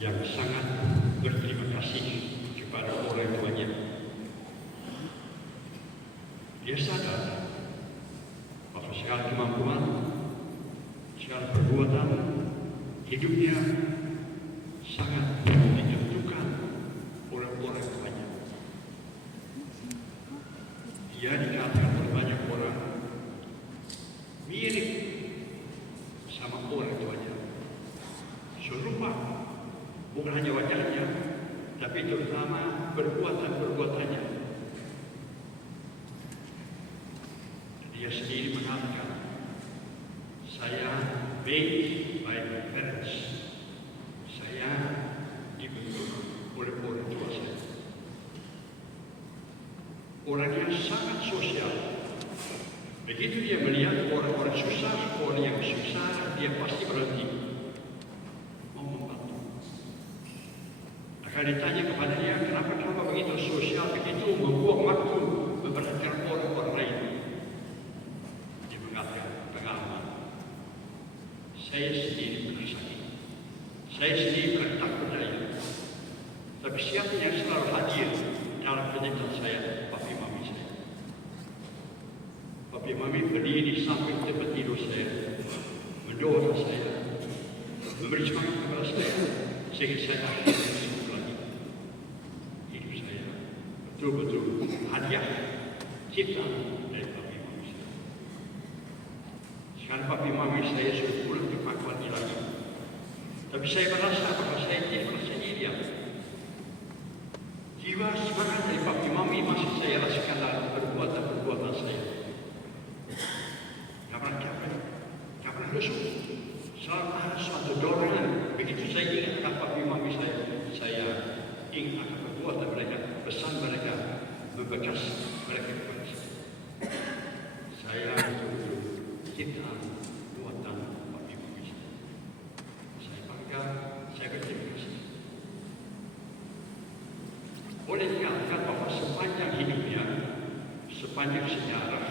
yang sangat berterima kasih kepada orang tuanya. Dia sadar bahwa segala kemampuan, segala perbuatan hidupnya sangat ditentukan oleh orang tuanya. Dia dikatakan oleh banyak orang mirip sama orang tuanya, serupa, bukan hanya wajahnya, tapi terutama perbuatan-perbuatannya. Dia sendiri mengatakan, saya raised by my parents. Saya dibentuk oleh orang tua saya. Orang yang sangat sosial. Begitu dia melihat orang-orang susah, orang yang susah, dia pasti berhenti mau membantu. Akan ditanya kepada dia, kenapa begitu sosial, begitu membuang waktu memperhatikan orang-orang lain. Dia mengatakan pengalaman. Saya sendiri pernah sakit. Saya sendiri pernah takut dari. Tapi siapa yang selalu hadir dalam penderitaan saya? Papi mami saya. Papi mami berdiri di samping tempat tidur saya, mendoakan saya, memberi semangat kepada saya, sehingga saya akhirnya sembuh lagi. Hidup saya betul-betul hadiah ciptaan dari papi mami saya. Sekarang papi mami saya sudah pulang ke pangkuan lagi. Tapi saya merasa bahwa saya tidak merasa ideal. Jiwa semangat dari papi mami masih saya rasakan dalam perbuatan-perbuatan saya. Kapan lusuh, selalu ada suatu dorongan. Begitu saya ingat akan papi mami saya ingat akan perbuatan mereka, pesan mereka, membekas mereka kepada saya. Saya betul-betul ciptaan buatan papi mami saya. Saya bangga, saya berterima kasih. Boleh dikatakan bahwa sepanjang hidupnya, sepanjang sejarah,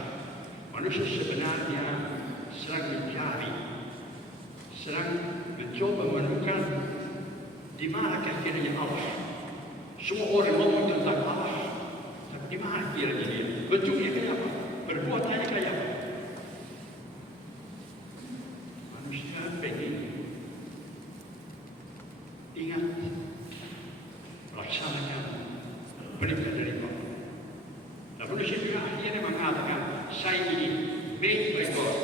manusia sebenarnya sedang mencari, sedang mencoba menemukan di mana kiranya Allah. Semua orang ngomong tentang Allah, tapi di mana kiranya dia? Bentuknya kayak apa? Perbuatannya kayak apa? Manusia pengen ingat, melaksanakan perintah dari Bapa. Dan manusia juga akhirnya mengatakan, saya ini made by God.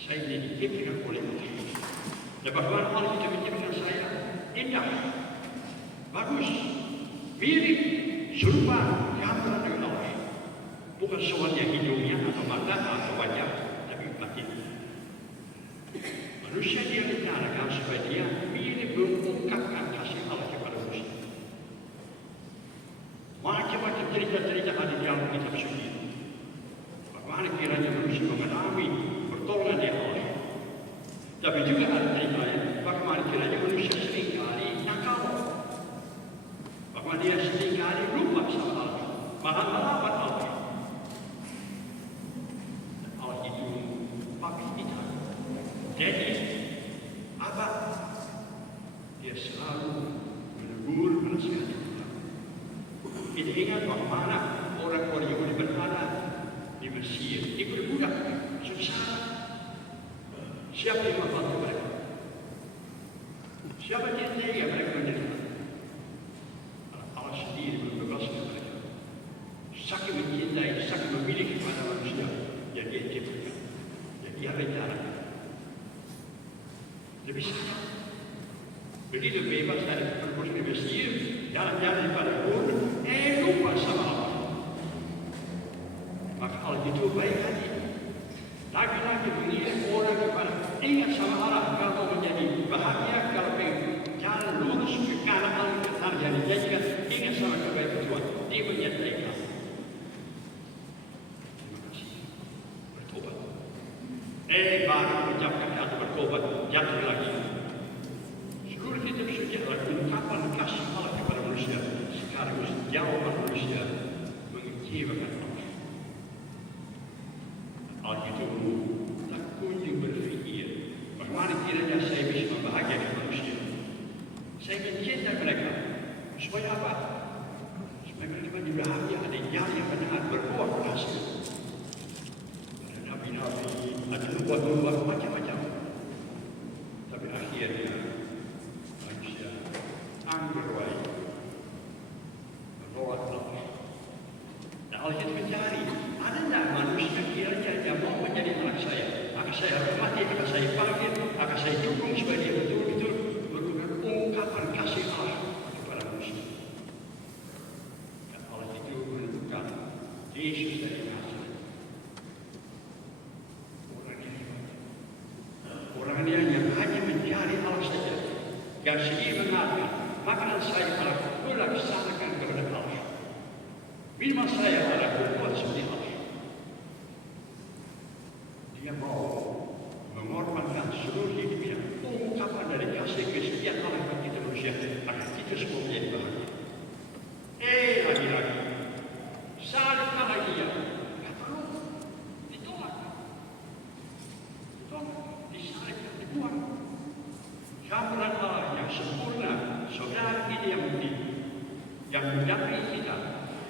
Saya ini diciptakan oleh Allah. Dan bagaimana Allah itu menciptakan saya? Indah, bagus, mirip, serupa, gambaran dengan Allah. Bukan soalnya hidungnya atau mata atau wajah, tapi batin. Manusia dia dicarakan supaya dia mirip mengungkapkan kasih Allah kepada manusia. Macam-macam cerita-cerita ada di dalam kitab suci. Bagaimana kiranya manusia mengalami pertolongan dari Allah. Tapi juga ada cerita lain, bagaimana kiranya manusia seringkali nakal. Bagaimana dia seringkali lupa sama Allah, malah melawan Allah. Dan Allah itu papi kita. Jadi, apa? Dia selalu menegur, menasihati kita. Kita ingat bagaimana orang-orang Yahudi berada di Mesir, ikut budak, susah. Siapa yang membantu mereka? Siapa yang tega mereka menderita? Allah sendiri membebaskan mereka. Saking mencintai, saking memiliki kepada manusia yang dia ciptakan, yang dia rencanakan. Lebih sangat. Begitu bebas dari perbuatan di Mesir, jalan-jalan pada pun, lupa sama Allah. Maka Allah itu baik hati. Lagi-lagi mengirim orang kepada ingat sama Allah kalau menjadi bahagia, kalau pengen jalan lurus ke kanan Allah yang dijadikan ingat sama kebaikan Tuhan. Dia menyertai kamu. Terima kasih. Bertobat. Baru mengucapkan kata bertobat, jatuh lagi. Seluruh kitab suci adalah ungkapan kasih Allah kepada manusia. Sekaligus jawaban manusia mengecewakan Allah. Allah itu tak kunjung berfikir bagaimana kiranya saya bisa membahagiakan manusia. Memang di bahagia ada jari yang benar berbuah berhasil. Ada nabi-nabi, ada nubuat-nubuat macam-macam. Tapi akhirnya manusia ambil wae menolak Allah. Dan Allah itu mencari, ada tak manusia kiranya yang mau menjadi anak saya hormati, akan saya panggil, akan saya dukung supaya dia betul-betul merupakan ungkapan kasih Allah kepada manusia. Dan Allah itu menentukan Yesus dari Nazaret. Orang yang hanya mencari Allah saja, yang sedih mengatakan, makanan saya adalah melaksanakan kepada Allah. Minuman saya adalah berbuat seperti Allah. Dia mau mengorbankan seluruh hidupnya, ungkapan dari kasih kesetiaan Allah bagi kita manusia, agar kita semua menjadi bahagia. Lagi-lagi, salibkan lagi ya, tak perlu ditolak, disalibkan, dibuang. Gambaran Allah yang sempurna, saudara kita yang mulia, yang mendampingi kita,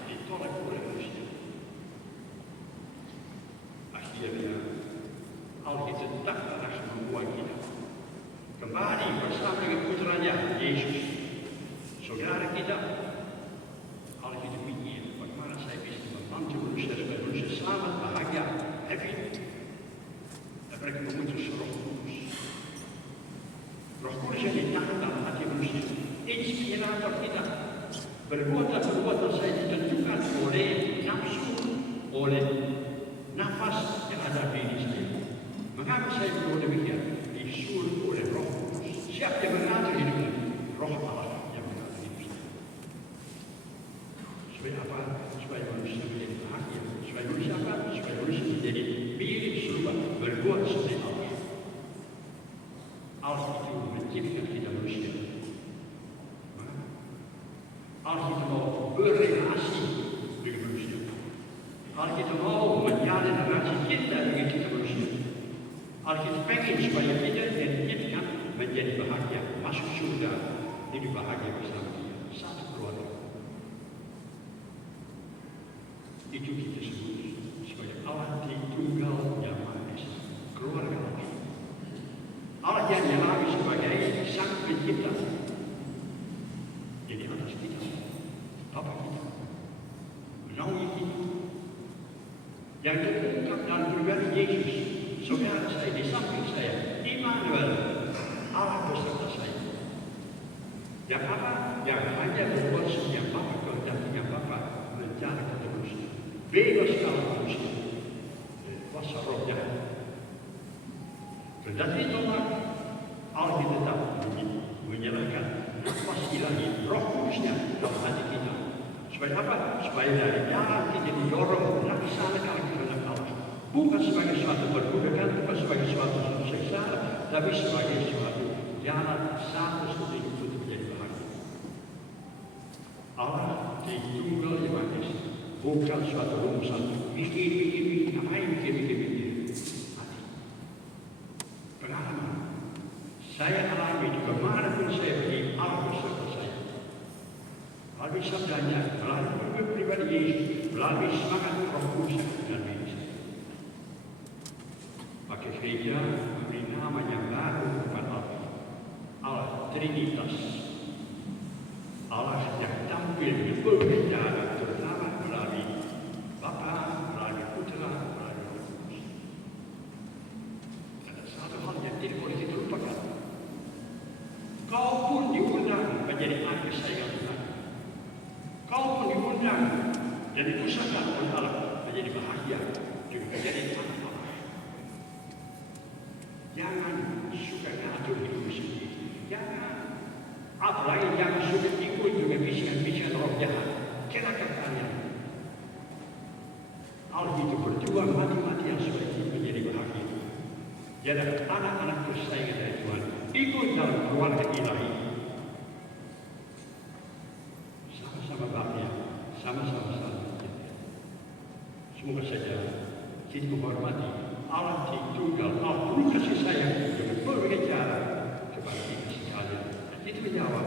ditolak oleh manusia. Akhirnya Allah itu tak langsung membuang kita. Kembali bersama dengan putranya Yesus, saudara kita. Allah itu ingin bagaimana saya bisa membantu manusia supaya manusia selamat, bahagia, happy. Dan mereka mengutus Roh Kudus. Roh Kudus yang ditahan dalam hati manusia, inspirator kita. Perbuatan-perbuatan saya ditentukan oleh nafsu, oleh nafas yang ada di diri saya. Mengapa saya berdoa demikian? Disuruh oleh Roh Kudus. Siapa yang mengatur hidup ini? Roh Allah yang mengatur hidup kita. Supaya apa? Supaya manusia menjadi bahagia. Supaya manusia apa? Supaya manusia menjadi mirip serupa, berbuat seperti Allah. Allah itu menciptakan kita manusia. Allah itu mau berrelasi dengan manusia. Allah itu mau menjalin relasi cinta dengan kita manusia. Allah itu pengen supaya kita dan menjadi bahagia, masuk surga, hidup bahagia bersama dia, satu keluarga. Itu kita sebut sebagai Allah Tritunggal yang Maha Esa, keluarga Allah. Allah yang dialami sebagai Sang Pencipta. Jadi atas kita, Bapa kita, menaungi kita. Yang terungkap dalam pribadi Yesus, saudara saya di samping saya, Immanuel, Allah beserta saya. Yang apa? Yang hanya berbuat seperti yang Bapa kehendaki, Bapa mencari terus. Bebas kalau manusia, kuasa roh jahat. Kendati tolak, Allah tetap menyerahkan nafas ilahi, Roh Kudusnya dalam hati kita. Supaya apa? Supaya dari dalam kita didorong melaksanakan kehendak Allah. Bukan sebagai suatu perbudakan, bukan sebagai suatu seksara, tapi sebagai suatu jalan satu-satunya untuk menjadi bahagia. Allah Tritunggal yang Maha Esa, bukan suatu rumusan. Mikir, ngapain mikir. Mati. Pengalaman. Saya alami juga manapun saya pergi, Allah bersama saya. Melalui sabdanya, melalui pribadi Yesus, melalui semangat Roh Kudus dan diri saya. Pakai gereja memberi nama yang baru kepada Allah. Allah Trinitas. Allah yang tampil di berbagai cara, terutama melalui Bapa, melalui Putra, melalui Roh Kudus. Ada satu hal yang tidak boleh kita lupakan. Kau pun diundang menjadi anak kesayangan Tuhan. Kau pun diundang dan diusahakan oleh Allah menjadi bahagia, juga menjadi anak Allah. Jangan suka ngatur hidup sendiri. Jangan. Apalagi jangan suka ikut juga bisikan-bisikan roh jahat. Celaka kalian. Allah itu berjuang mati-matian supaya kita menjadi bahagia. Jadi anak-anak kesayangan dari Tuhan ikut dalam keluarga ilahi. Sama-sama bahagia, sama-sama saling. Semoga saja kita menghormati Allah Tritunggal, Allah penuh kasih sayang dengan berbagai cara kepada kita sekalian. Dan kita menjawab